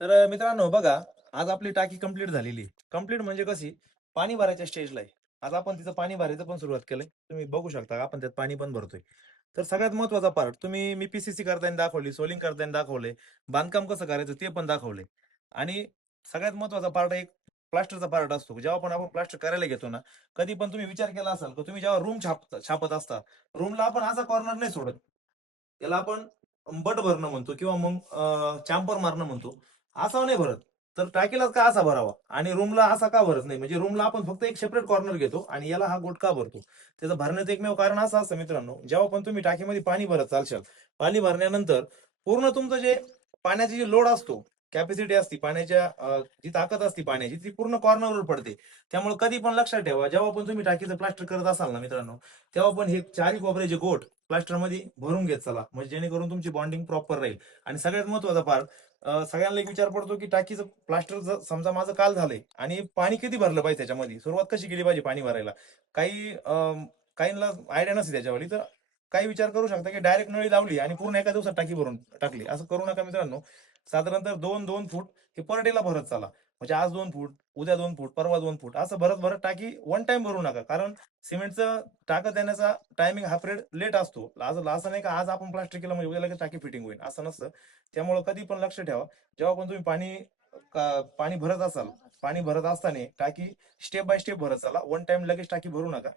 तर मित्रांनो बघा, आज आपली टाकी कंप्लीट झालेली आहे. कंप्लीट म्हणजे कशी? पाणी भरायच्या स्टेजला आहे. आज आपण तिचं पाणी भरायचं पण सुरुवात केलंय. तुम्ही बघू शकता आपण त्यात पाणी पण भरतोय. तर सगळ्यात महत्त्वाचा पार्ट मी पी करताना दाखवली, सोलिंग करताना दाखवलंय, बांधकाम कसं करायचं ते पण दाखवलंय. आणि सगळ्यात महत्त्वाचा पार्ट एक प्लास्टरचा पार्ट असतो. जेव्हा पण आपण प्लास्टर करायला घेतो ना, कधी पण तुम्ही विचार केला असाल, की तुम्ही जेव्हा रूम छापत असता, रूमला आपण असा कॉर्नर नाही सोडत. त्याला आपण बट भरणं म्हणतो किंवा मग चॅम्पर मारणं म्हणतो. असा नाही भरत. तर टाकीलाच का असा भरावा आणि रूमला असा का भरत नाही? म्हणजे रूमला आपण फक्त एक सेपरेट कॉर्नर घेतो आणि याला हा गोट का भरतो? त्याचं भरण्याचं एकमेव कारण असं असतं मित्रांनो, जेव्हा पण तुम्ही टाकीमध्ये पाणी भरत चालशाल, पाणी भरल्यानंतर पूर्ण तुमचं जे पाण्याची जी लोड असतो, कॅपॅसिटी असते जी ताकद असते पाण्याची, ती पूर्ण कॉर्नरवर पडते. त्यामुळे कधी पण लक्षात ठेवा, जेव्हा पण तुम्ही टाकीचं प्लास्टर करत असाल ना मित्रांनो, तेव्हा पण हे चारी कोपऱ्याचे गोट प्लास्टरमध्ये भरून घेत चला. म्हणजे जेणेकरून तुमची बॉन्डिंग प्रॉपर राहील. आणि सगळ्यात महत्त्वाचा पार्ट सगळ्यांना एक विचार पडतो, की टाकीचं प्लास्टर जर समजा माझं काल झालंय आणि पाणी किती भरलं पाहिजे त्याच्यामध्ये? सुरुवात कशी केली पाहिजे पाणी भरायला? काहींना आयडिया नसते त्याच्यावाली. तर काही विचार करू शकता, की डायरेक्ट नळी लावली आणि पूर्ण एका दिवसात टाकी भरून टाकली. असं करू नका मित्रांनो. साधारणतः 2-2 फूट हे पर डेला भरत चला. म्हणजे आज 2 फूट, उद्या 2 फूट, परवा 2 फूट असं भरत-भरत टाकी वन टाईम भरू नका. कारण सिमेंटचं टाकत येण्याचा टायमिंग हा पिरियड लेट असतो. असं नाही का आज आपण प्लास्टर केलं म्हणजे उद्या लगेच टाकी फिटिंग होईल असं नसतं. त्यामुळे कधी पण लक्ष ठेवा. जेव्हा पण तुम्ही पाणी भरत असाल, पाणी भरत असताना टाकी स्टेप बाय स्टेप भरत चला. वन टाईम लगेच टाकी भरू नका.